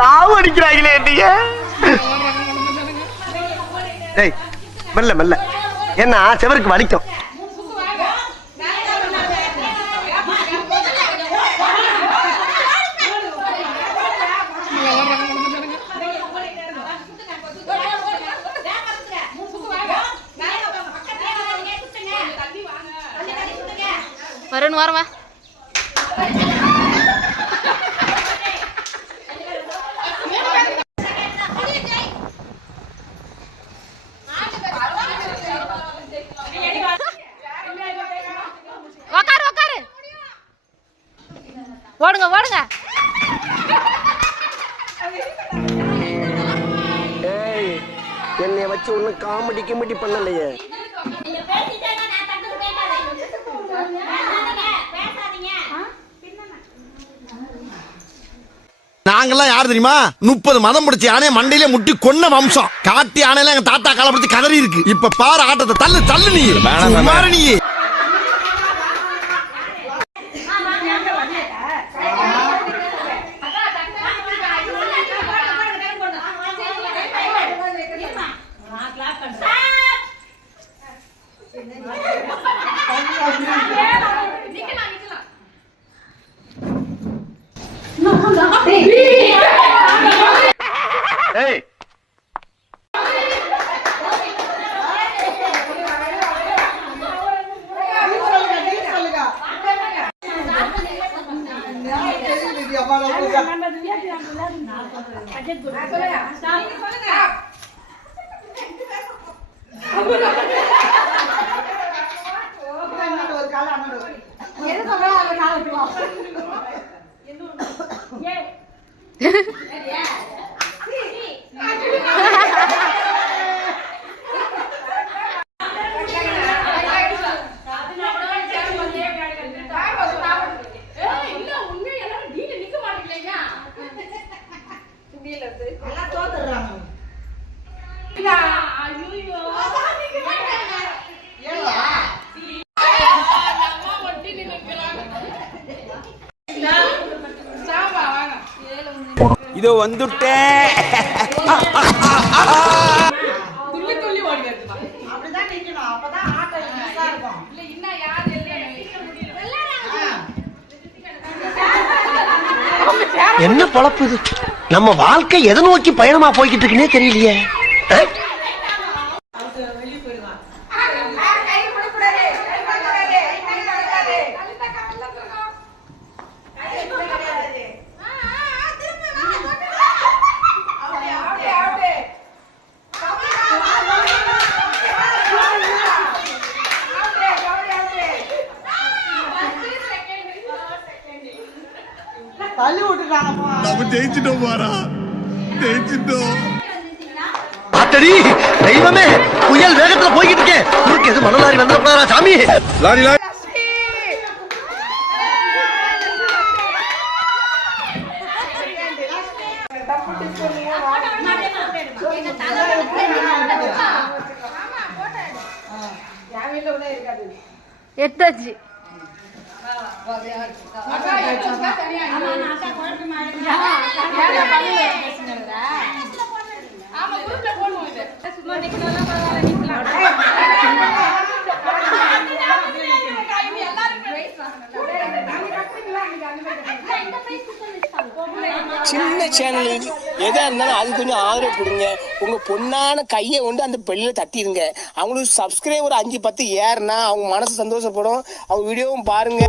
சாவு அடிக்கிறாங்களே நீங்க. டேய் மெல்ல மெல்ல, என்ன செவருக்கு வலிக்கும். வருண் வரவா. உக்காரு உக்காரு, ஓடுங்க ஓடுங்க. ஏய், என்னைய வச்சு ஒண்ணு காமெடி கிமெடி பண்ணலையே. நாங்கெல்லாம் யாரு தெரியுமா? 30 மதம் பிடிச்ச யானைய மண்டையில முட்டி கொன்ன வம்சம். காட்டு யானையில எங்க தாத்தா கால பிடிச்சி கதறி இருக்கு. இப்ப பாரு ஆட்டத்தை, தள்ளு தள்ளு நீ மாறு நீ. ஏய் இதோ வந்துட்டேன். துள்ளி துள்ளி ஓடி வருது. அப்படிதான் நிக்கணும், அப்பதான் ஆட்டம் ஈஸியா இருக்கும். இல்ல இன்ன யார் என்ன பொழப்பு இது? நம்ம வாழ்க்கை எதை நோக்கி பயணமா போய்கிட்டு இருக்குன்னே தெரியலையே. நம்ம ஜெயிச்சிட்டோம் பாரா, ஜெயிச்சிட்டோம். அத்தடி தெய்வமே, புயல் வேகத்துல போய்கிட்டு இருக்கேன். குறுக்கு எது மணலாரி வந்துடக்கூடாதா சாமி? Lorry lorry. எட்டாச்சு. சின்ன சேனல் எதா இருந்தாலும் அது கொஞ்சம் ஆதரவு கொடுங்க. உங்க பொண்ணான கையை கொண்டு அந்த பெல்லில தட்டிடுங்க. அவங்களுக்கு சப்ஸ்கிரைபர் 5-10 ஏறுனா அவங்க மனசு சந்தோஷப்படும். அவங்க வீடியோவும் பாருங்க.